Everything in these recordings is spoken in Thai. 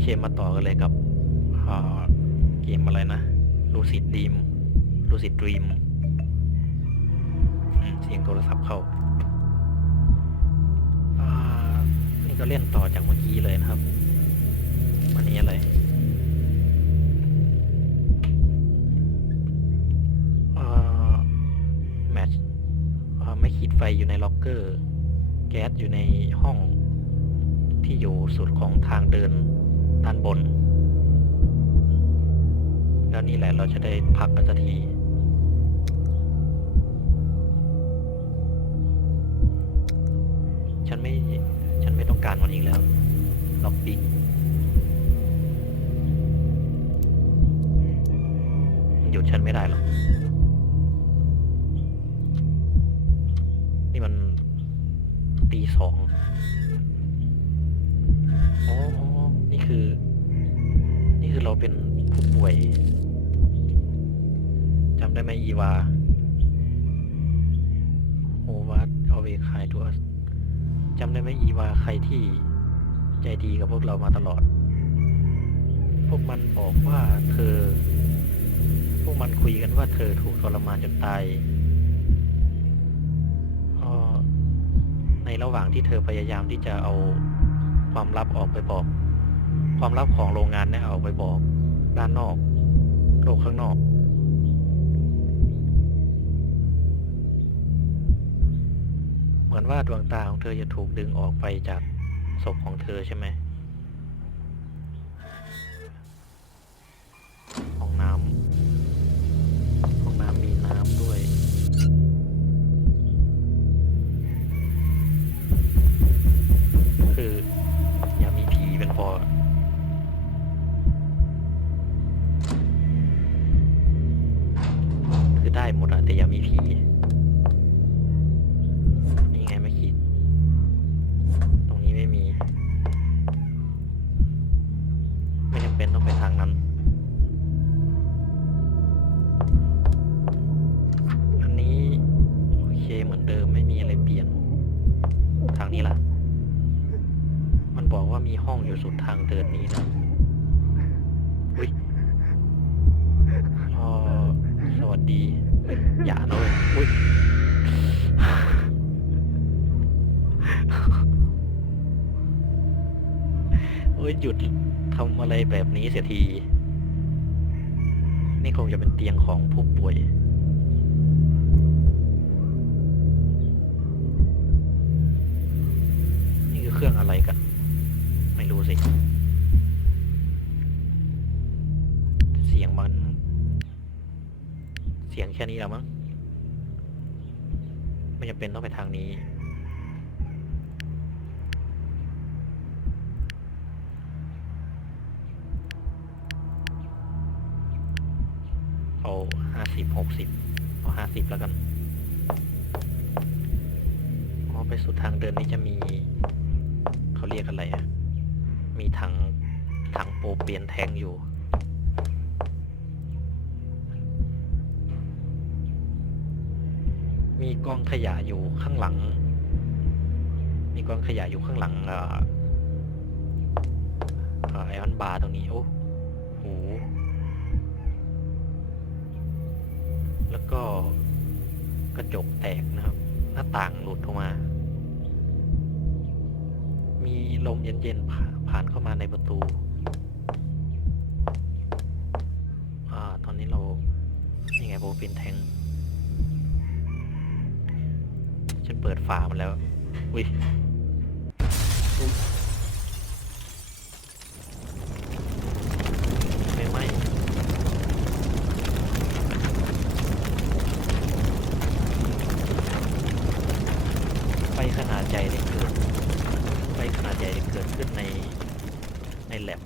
เคมาต่อกันเลยกับเกมอะไรนะลูซิดดีมลูซิดดรีมเสียงโทรศัพท์เข้าอ่านี่ก็เล่นต่อจากเมื่อกี้เลยนะครับวันนี้อะไรอ่าแมทไม่ขีดไฟอยู่ในล็อกเกอร์ แก๊สอยู่ในห้องที่อยู่สุดของทางเดิน ด้านบน แล้วนี่แหละเราจะได้พักกันสักทีฉันไม่ฉันไม่ต้องการมันอีกแล้วล็อกปิกมันหยุดฉันไม่ได้หรอก นี่มันตีสองอ๋อนี่ คือ นี่คือเราเป็นผู้ป่วยจำได้ไหมอีวาโอวัตเอาเวคายตัวจำได้ไหมอีวาใครที่ใจดีกับพวกเรามาตลอด พวกมันบอกว่าเธอ พวกมันคุยกันว่าเธอถูกทรมานจนตายในระหว่างที่เธอพยายามที่จะเอาความลับออกไปบอก ความลับของโรงงานเนี่ยเอาไปบอกด้านนอก โลกข้างนอก เหมือนว่าดวงตาของเธอจะถูกดึงออกไปจากศพของเธอใช่ไหม แบบนี้เสียที นี่คงจะเป็นเตียงของผู้ป่วย นี่คือเครื่องอะไรกัน ไม่รู้สิ เสียงมัน เสียงแค่นี้แล้วมั้ง ไม่จำเป็นต้องไปทางนี้ ปรเปลี่ยนแทงอยู่ มีกองขยะอยู่ข้างหลัง มีกองขยะอยู่ข้างหลังเอ่อไอออนบาร์ตรงนี้ โอ้โห แล้วก็กระจกแตกนะครับ หน้าต่างหลุดออกมา มีลมเย็นๆผ่านเข้ามาในประตู โบปินแทงฉันเปิดฝามันแล้ว อุ้ยอุ๊ยไม่ไหมไฟขนาดใหญ่ได้เกิดไฟขนาดใหญ่ได้เกิดขึ้นในในแลบ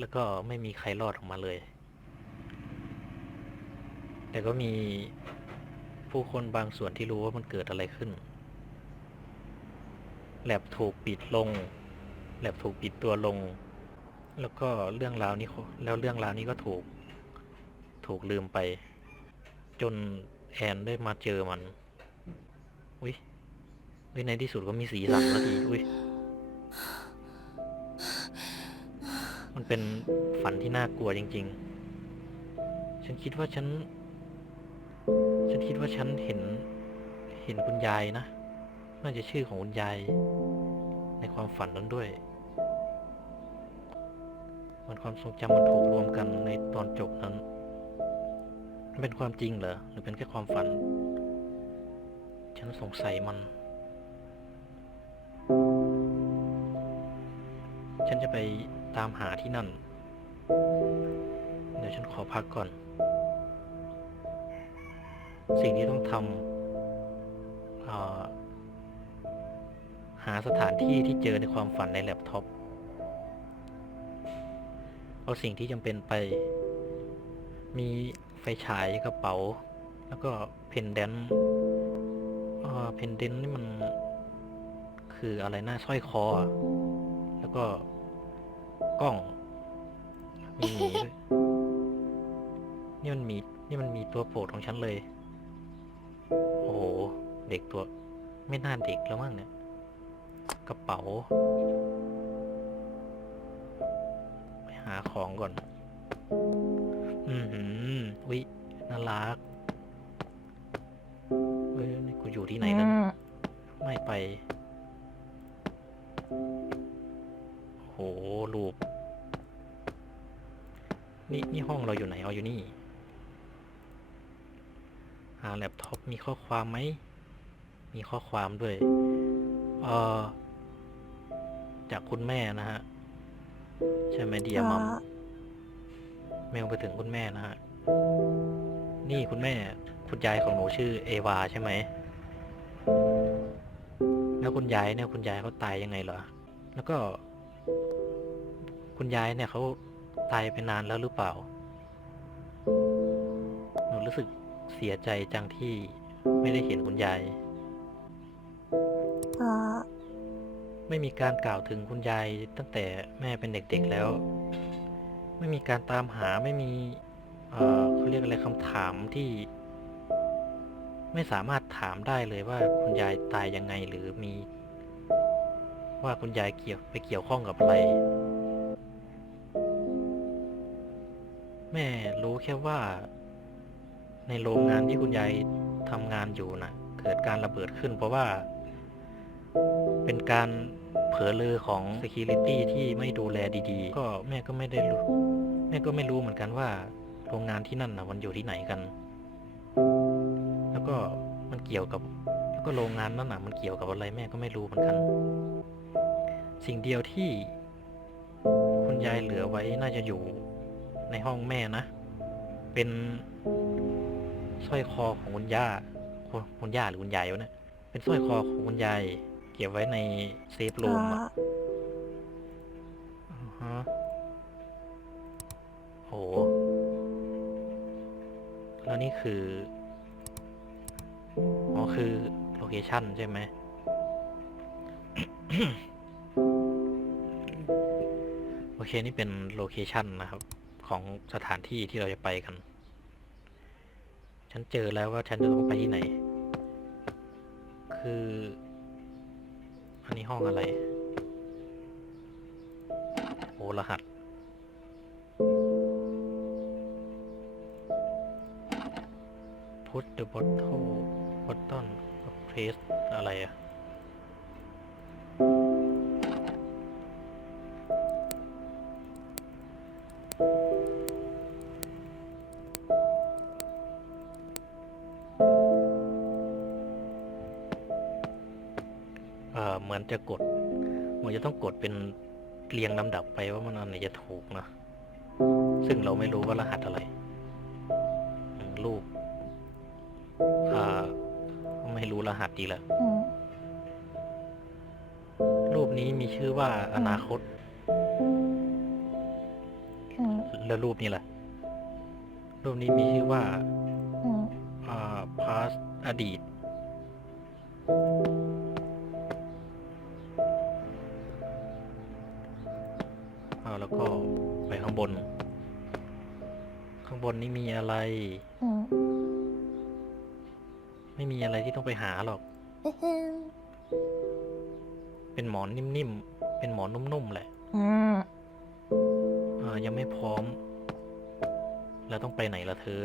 แล้วก็ไม่มีใครรอดออกมาเลย แต่ก็มีผู้คนบางส่วนที่รู้ว่ามันเกิดอะไรขึ้น แลบถูกปิดลง แลบถูกปิดตัวลง แล้วก็เรื่องราวนี้แล้วเรื่องราวนี้ก็ถูก ถูกลืมไป จนแอนได้มาเจอมัน อุ้ยเฮ้ยในที่สุดก็มีสีสันนาทีอุ้ยมันเป็นฝันที่น่ากลัวจริง ๆ ฉันคิดว่าฉัน ฉันคิดว่าฉันเห็น เห็นคุณยายนะ น่าจะชื่อของคุณยาย ในความฝันนั้นด้วย มันความทรงจำมันถูกรวมกันในตอนจบนั้น เป็นความจริงเหรอ หรือเป็นแค่ความฝัน ฉันสงสัยมัน ฉันจะไปตามหาที่นั่น เดี๋ยวฉันขอพักก่อน สิ่งที่ต้องทำหาสถานที่ที่เจอในความฝันในแล็ปท็อป เอาสิ่งที่จำเป็นไป มีไฟฉายกระเป๋า แล้วก็เพนเดนเพนเดนนี่มันคืออะไรนะสร้อยคอ แล้วก็กล้อง มีหมีด้วยนี่มันมี นี่มันมีตัวโปรดของฉันเลย โอ้โห เด็กตัว ไม่น่าเด็กแล้วมั้งเนี่ย กระเป๋า ไปหาของก่อน อือหือวิน่ารักเฮ้ยนี่กูอยู่ที่ไหนกันไม่ไปโหรูปนี่นี่ห้องเราอยู่ไหนเอาอยู่นี่หาแล็ปท็อปมีข้อความไหม มีข้อความด้วย เอ่อจากคุณแม่นะฮะ ใช่ไหมเดียมัมเมลไปถึงคุณแม่นะฮะ นี่คุณแม่ คุณยายของหนูชื่อเอวาใช่ไหม แล้วคุณยายเนี่ย คุณยายเขาตายยังไงเหรอ แล้วก็ คุณยายเนี่ยเขาตายไปนานแล้วหรือเปล่า หนูรู้สึก เสียใจจังที่ไม่ได้เห็นคุณยายอ่าไม่มีการกล่าวถึงคุณยายตั้งแต่แม่เป็นเด็กๆแล้ว ไม่มีการตามหาไม่มี เอ่อเขาเรียกอะไรคำถามที่ ไม่สามารถถามได้เลยว่าคุณยายตายยังไงหรือมี ว่าคุณยายเกี่ยวไปเกี่ยวข้องกับอะไร แม่รู้แค่ว่า ในโรงงานที่คุณยายทำงานอยู่น่ะ เกิดการระเบิดขึ้น เพราะว่า เป็นการเผลอเลอของ Security ที่ไม่ดูแลดีๆ ก็แม่ก็ไม่ได้รู้แม่ก็ไม่รู้เหมือนกันว่า โรงงานที่นั่นนะมันอยู่ที่ไหนกัน แล้วก็มันเกี่ยวกับ แล้วก็โรงงานนั่นน่ะมันเกี่ยวกับอะไรแม่ก็ไม่รู้เหมือนกัน สิ่งเดียวที่คุณยายเหลือไว้น่าจะอยู่ในห้องแม่นะ เป็น สร้อยคอของคุณย่าคุณคุณย่าหรือคุณยายวะเนี่ยเป็นสร้อยคอของคุณยายเก็บไว้ในเซฟรูมอ่าอะอ่าฮะโหแล้วนี่คืออ๋อคือโลเคชั่นใช่ไหมโอเค นี่เป็นโลเคชั่นนะครับ ของสถานที่ที่เราจะไปกัน ฉันเจอแล้วว่าฉันจะต้องไปที่ไหน คือ อันนี้ห้องอะไร โอรหัส put the bottle button of press อะไรอะ จะกดเหมือนจะต้องกดเป็นเรียงลำดับไปว่ามันอันไหนจะถูกนะ ซึ่งเราไม่รู้ว่ารหัสอะไรอืมรูปอ่าไม่รู้รหัสดีละอืมรูปนี้มีชื่อว่าอนาคตอืมแล้วรูปนี้ล่ะ รูปนี้มีชื่อว่าอืมอ่า past อดีต บนนี้มีอะไร อืมไม่มีอะไรที่ต้องไปหาหรอกเอ้ยเป็นหมอนนิ่มๆ เป็นหมอนนุ่มๆ แหละอืมอยังไม่พร้อม แล้วต้องไปไหนล่ะเธอ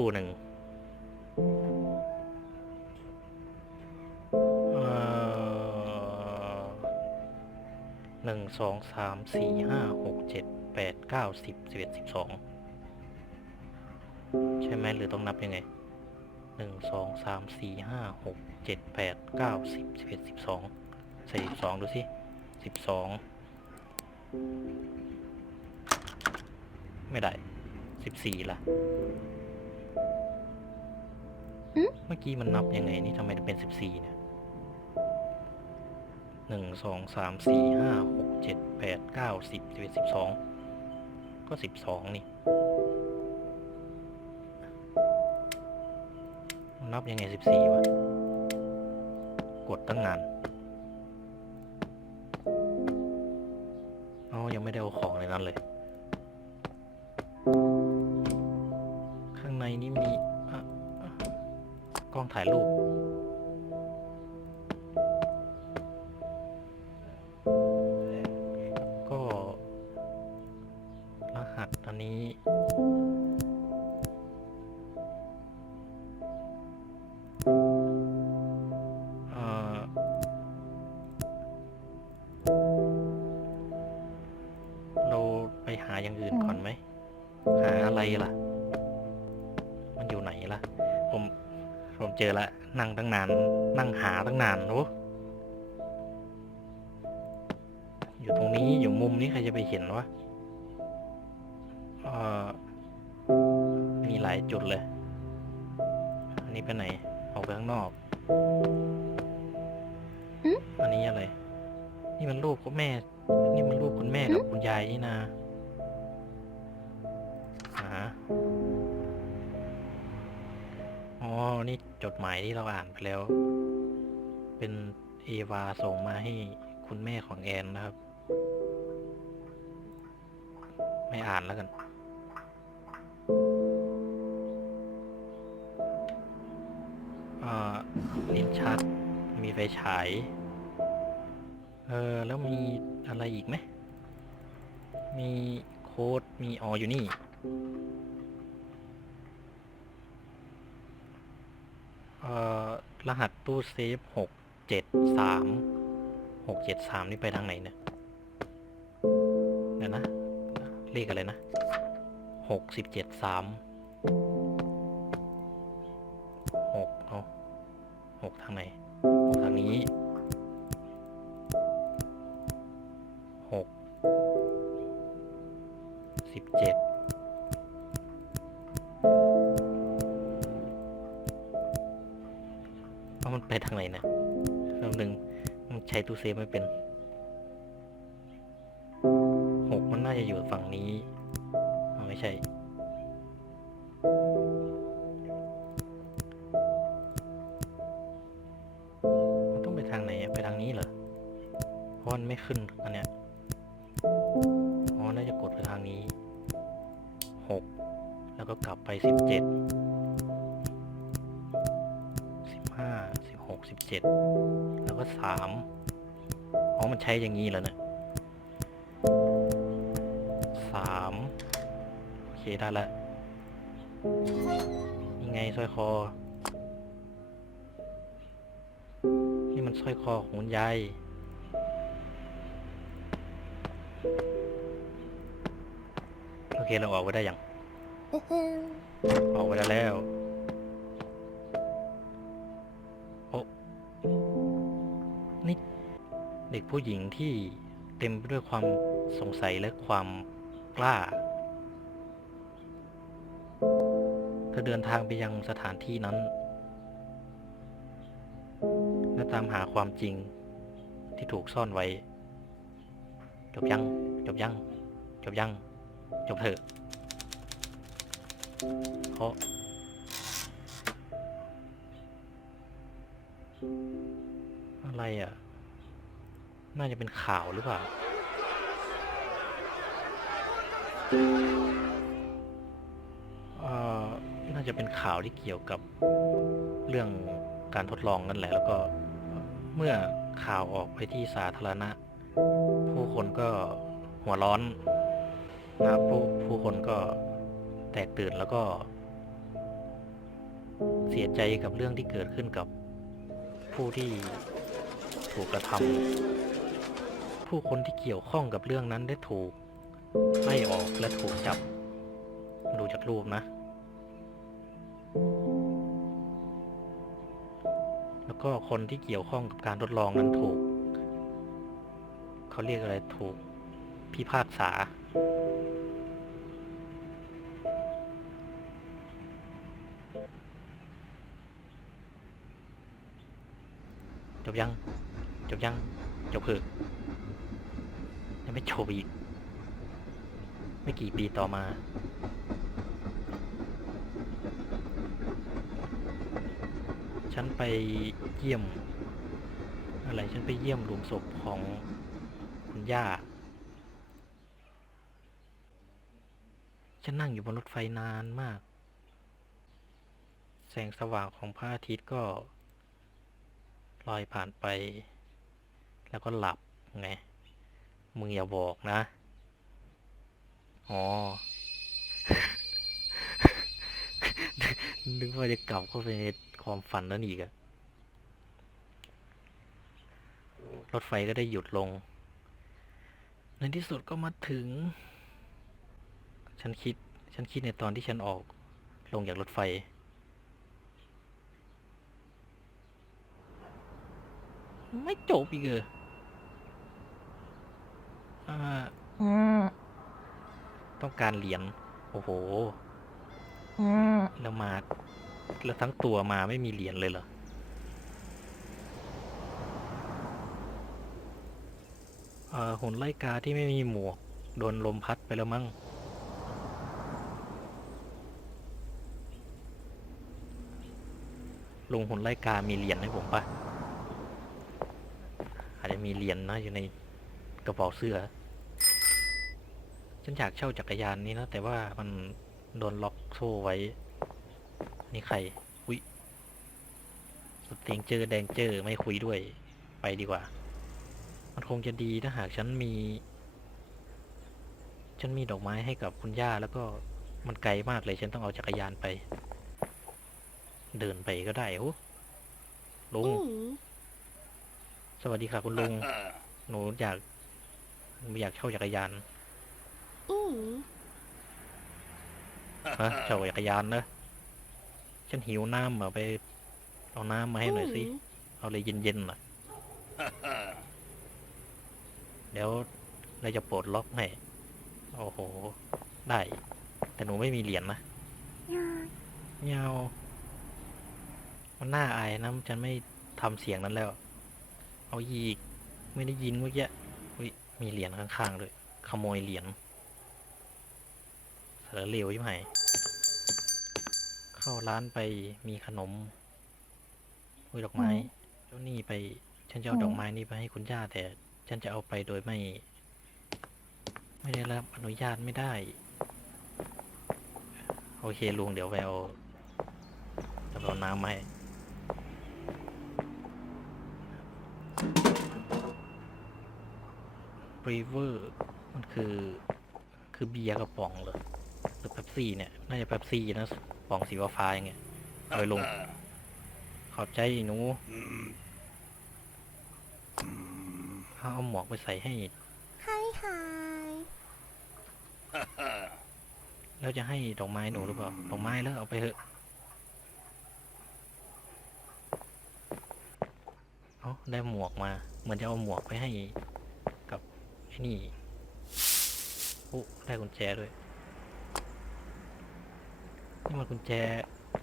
คู่หนึ่งเอ่อหนึ่งสองสามสี่ห้าหกเจ็ดแปดเก้าสิบสิบเอ็ดสิบสองใช่ไหมหรือต้องนับยังไงหนึ่งสองสามสี่ห้าหกเจ็ดแปดเก้าสิบสิบเอ็ดสิบสองใส่สิบสองดูสิสิบสองไม่ได้สิบสี่ละ เมื่อกี้มันนับยังไงนี่ทำไมเป็นสิบสี่เนี่ยหนึ่งสองสามสี่ห้าหกเจ็ดแปดเก้าสิบสิบเอ็ดสิบสองก็สิบสองนี่มันนับยังไงสิบสี่วะ กดตั้งนานอ๋อยังไม่ได้เอาของในนั้นเลย นนี้เอ่อเราไปหาอย่างอื่นก่อนไหม หาอะไรล่ะ มันอยู่ไหนล่ะ ผม ผมเจอละ นั่งตั้งนาน นั่งหาตั้งนานโอ้ นี่มันรูปคุณแม่กับคุณยายนี่นาอ่าฮะอ๋อ นี่จดหมายที่เราอ่านไปแล้ว เป็นเอวาส่งมาให้คุณแม่ของแอนนะครับ ไม่อ่านแล้วกันเอ่อลิ้นชัก มีไฟฉาย เออ แล้วมี อะไรอีกไหม มีโค้ด มีอออยู่นี่ เอ่อ รหัสตู้เซฟหกเจ็ดสามหกเจ็ดสามนี่ไปทางไหนเนี่ยเดี๋ยวนะ เลขอะไรนะหกสิบเจ็ดสามหกเอาหกทางไหนหกทางนี้ เซฟไม่เป็นหกมันน่าจะอยู่ฝั่งนี้ไม่ใช่มันต้องไปทางไหนอะไปทางนี้เหรอเพราะมันไม่ขึ้นอันเนี้ยอ๋อน่าจะกดไปทางนี้หกแล้วก็กลับไปสิบเจ็ดสิบห้าสิบหกสิบเจ็ดแล้วก็สาม มันใช้อย่างนี้แล้วนะสามโอเคได้แล้วนี่ไงสร้อยคอ นี่มันสร้อยคอของคุณยายโอเคเราออกไปได้ยังอืมออกไปได้แล้ว เด็กผู้หญิงที่เต็มไปด้วยความสงสัยและความกล้า เธอเดินทางไปยังสถานที่นั้น และตามหาความจริงที่ถูกซ่อนไว้ จบยัง จบยัง จบยัง จบเถอะเพราะอะไรอะ น่าจะเป็นข่าวหรือเปล่า เอ่อ น่าจะเป็นข่าวที่เกี่ยวกับเรื่องการทดลองนั่นแหละ แล้วก็เมื่อข่าวออกไปที่สาธารณะ ผู้คนก็หัวร้อนนะผู้ผู้คนก็แตกตื่นแล้วก็ เสียใจกับเรื่องที่เกิดขึ้นกับผู้ที่ถูกกระทำ ผู้คนที่เกี่ยวข้องกับเรื่องนั้นได้ถูกไล่ออกและถูกจับ ดูจากรูปนะ แล้วก็คนที่เกี่ยวข้องกับการทดลองนั้นถูก เขาเรียกอะไรถูกพิพากษาจบยัง จบยัง จบเถอะยัง ไม่จบอีก ไม่กี่ปีต่อมา ฉันไปเยี่ยม อะไร ฉันไปเยี่ยมหลุมศพของคุณย่า ฉันนั่งอยู่บนรถไฟนานมาก แสงสว่างของพระอาทิตย์ก็ลอยผ่านไป แล้วก็หลับไง มึงอย่าบอกนะ อ๋อ นึกว่าจะกลับเข้าไปในความฝันนั่นอีกอะรถไฟก็ได้หยุดลง ในที่สุดก็มาถึง ฉันคิด ฉันคิดในตอนที่ฉันออกลงจากรถไฟ ไม่จบอีกเหรอ อ่าอืมต้องการเหรียญโอ้โห อืมแล้วมา แล้วทั้งตัวมาไม่มีเหรียญเลยเหรอ เอ่อหุ่นไล่กาที่ไม่มีหมวก โดนลมพัดไปแล้วมั้ง ลุงหุ่นไล่กามีเหรียญให้ผมปะอาจจะมีเหรียญนะอยู่ใน กระเป๋าเสื้อ ฉันอยากเช่าจักรยานนี้นะ แต่ว่ามันโดนล็อกโซ่ไว้ นี่ใคร อุ้ยสเตงเจอแดงเจอไม่คุยด้วย ไปดีกว่า มันคงจะดีถ้าหากฉันมี ฉันมีดอกไม้ให้กับคุณย่าแล้วก็มันไกลมากเลย ฉันต้องเอาจักรยานไป เดินไปก็ได้โอ้ลุง สวัสดีค่ะคุณลุง หนูอยาก หนูอยากเช่าจักรยานฮะเช่าจักรยานนะฉันหิวน้ำอะไป เอาน้ำมาให้หน่อยสิ เอาเลยเย็นๆหน่อยเดี๋ยวเราจะปลดล็อกให้ โอ้โห ได้ แต่หนูไม่มีเหรียญนะเงามันน่าอายนะ ฉันไม่ทำเสียงนั้นแล้ว เอาอีก ไม่ได้ยินเมื่อกี้อุ๊ย มีเหรียญข้างๆเลย ขโมยเหรียญเสือเหลวใช่ไหมเข้าร้านไปมีขนมอุ้ยดอกไม้ เจ้านี่ไป ฉันจะเอาดอกไม้นี้ไปให้คุณย่าแต่ ฉันจะเอาไปโดยไม่ ไม่ได้รับอนุญาตไม่ได้ โอเคลุงเดี๋ยวไปเอาจะไปเอาน้ำมาให้ บรีเวอร์มันคือ คือเบียร์กระป๋องเหรอหรือเป๊ปซี่เนี่ย น่าจะเป๊ปซี่นะป๋องสีฟ้าๆอย่างเงี้ยเอาไปลง ขอบใจหนู เอาหมวกไปใส่ให้ไฮไฮแแล้วจะให้ดอกไม้หนูหรือเปล่า ดอกไม้แล้วเอาไปเถอะเอาได้หมวกมา เหมือนจะเอาหมวกไปให้กับไอ้ นี่โอ้ได้กุญแจด้วยนี่มันกุญแจ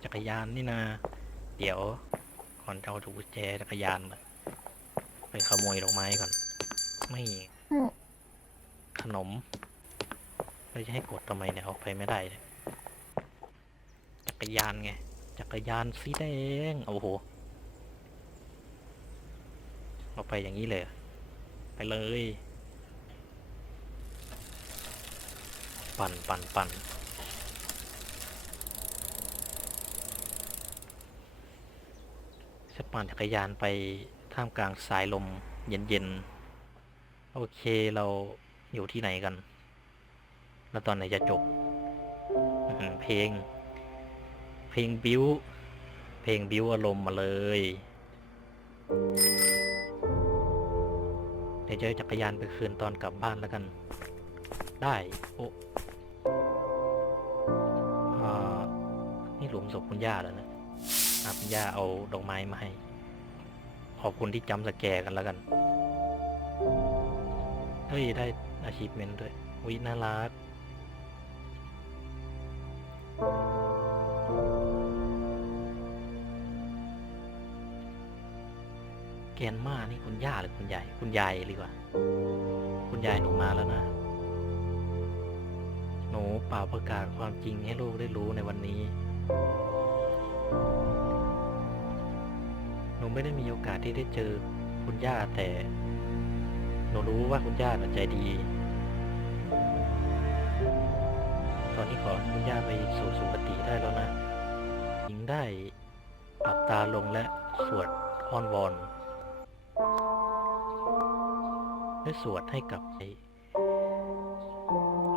จักรยานนี่นาเดี๋ยวก่อนจะเอาถูกกุญแจจักรยานมาไปขโมยดอกไม้ก่อน ไม่ขนมเราจะให้กดทำไมเนี่ยเอาไปไม่ได้เลยจักรยานไง จักรยานสีแดงโอ้โหเอาไปอย่างนี้เลย ไปเลย ปั่นปั่นปั่นจะปั่นจักรยานไปท่ามกลางสายลมเย็นๆ โอเคเราอยู่ที่ไหนกัน แล้วตอนไหนจะจบ เพลง เพลงบิว เพลงบิวอารมณ์มาเลยเดี๋ยวจะจักรยานไปคืนตอนกลับบ้านแล้วกัน ได้ โอ้ หลุมศพคุณย่าแล้วนะอะคุณย่าเอาดอกไม้มาให้ ขอบคุณที่จำสแกร์กันแล้วกัน เฮ้ย ได้ achievement ด้วย วิน่ารักแกนมานี่คุณย่าหรือคุณยาย คุณยายดีกว่า คุณยายหนูมาแล้วนะ หนูเป่าประกาศความจริงให้ลูกได้รู้ในวันนี้ หนูไม่ได้มีโอกาสที่ได้เจอคุณย่าแต่ หนูรู้ว่าคุณย่าใจดี ตอนนี้ขอให้คุณย่าไปสู่สุคติได้แล้วนะ หญิงได้ปรับตาลงและสวดอ้อนวอนได้สวดให้กับไอ้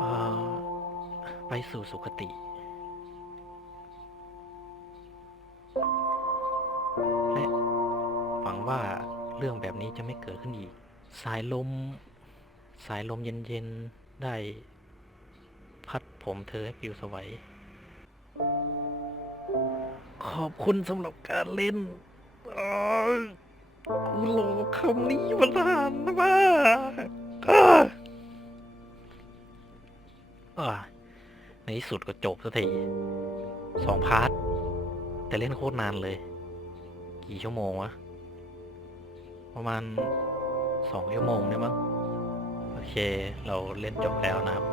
อ่าไปสู่สุคติ และหวังว่าเรื่องแบบนี้จะไม่เกิดขึ้นอีก สายลม สายลมเย็นๆ ได้ พัดผมเธอให้ปลิวสวัย ขอบคุณสำหรับการเล่นอ้าวกูรอคำนี้มานานมากอ้าในที่สุดก็จบสักทีสองพาร์ท แต่เล่นโคตรนานเลย กี่ชั่วโมงวะ ประมาณสองชั่วโมงได้มั้ง โอเค เราเล่นจบแล้วนะครับ